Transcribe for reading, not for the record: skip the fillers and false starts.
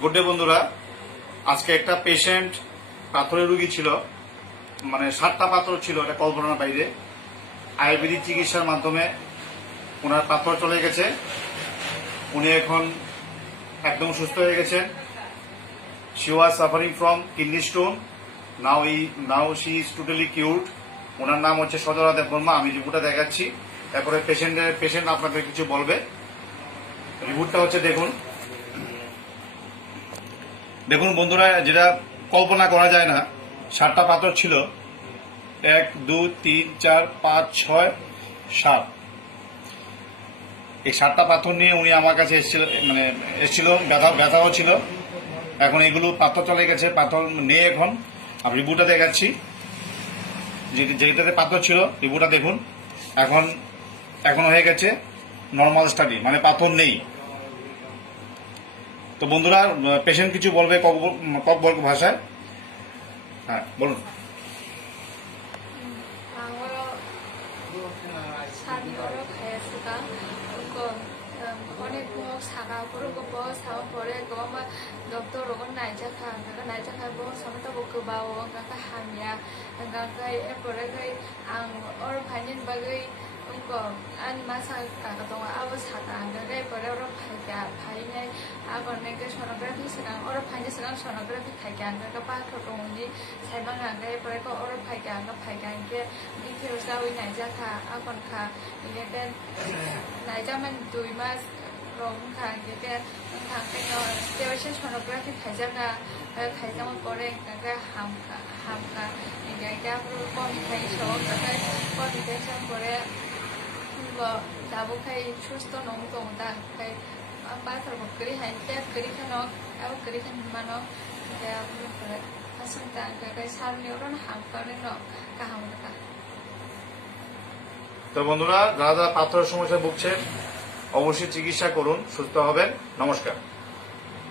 Good day বন্ধুরা। আজকে একটা পেশেন্ট পাথরের রোগী ছিল, মানে 7টা পাথর ছিল, এটা কল্পনার বাইরে। আয়ুর্বেদিক চিকিৎসার মাধ্যমে ওনার পাথর চলে গেছে, উনি এখন একদম সুস্থ হয়ে গেছেন। She was suffering from kidney stone, now she is totally cured. ওনার নাম হচ্ছে সজলা দেববর্মা। আমি রিপোর্টটা দেখাচ্ছি, তারপরে পেশেন্ট আপনাদের কিছু বলবে। রিপোর্টটা হচ্ছে দেখুন দেখুন বন্ধুরা, যেটা কল্পনা করা যায় না। 7টা পাথর ছিল, 1 2 3 4 5 6 7। এই 7টা পাথর নিয়ে উনি আমার কাছে এসেছিল, ব্যথাও ছিল। এখন এগুলো পাথর চলে গেছে, পাথর নেই এখন। আমি রিপোর্টটা দেখাচ্ছি, যেটাতে পাথর ছিল রিপোর্টটা দেখুন। এখন হয়ে গেছে নর্মাল স্টাডি, মানে পাথর নেই। তো বন্ধুরা, পেশেন্ট কিছু বলবে কক ভাষায়। হ্যাঁ, বলুন। অনেক সাকা করে সাও পরে গমা ডক্টর রকম নাইজাখা নাইজাখা বো সমত বকবাও গাকা হামিয়া গাকাই এরপরে আং অর ফাইনেন বাগৈ আনি মাসা কাকা দङ আবো সাকা গাকাই পরে অর ফাইকা ফাইনাই আগরনেকে সোনোগ্রাফি সিগাं অর ফাইনে सिगां सोनोग्राफि फाइका गाका पाथर दङनि साइबां गाकाय परे अर फाइका फाइका के डिटेल्स जावै नाइजाखा आगनखा इनेके नाइजामान 2 मास রংখা গেকে থাকেনো স্টেশন সোনোগ্রাফি খাইজাকা খাইজামা পরে গাকা হামকা গাকা কমিউনিকেশন গাকা কমিউনিকেশন পরে দাবুখাই সুস্থ নং দং দা খাই পাথর বকরি হাইতে করি খানো আও করি খান মানো গা পরে আসন্তা গাকা সার নিউরন হামকানে ন কাহামকা। তো বন্ধুরা, যারা পাথরের সমস্যায় ভুগছেন অবশ্যই চিকিৎসা করুন, সুস্থ হবেন। নমস্কার।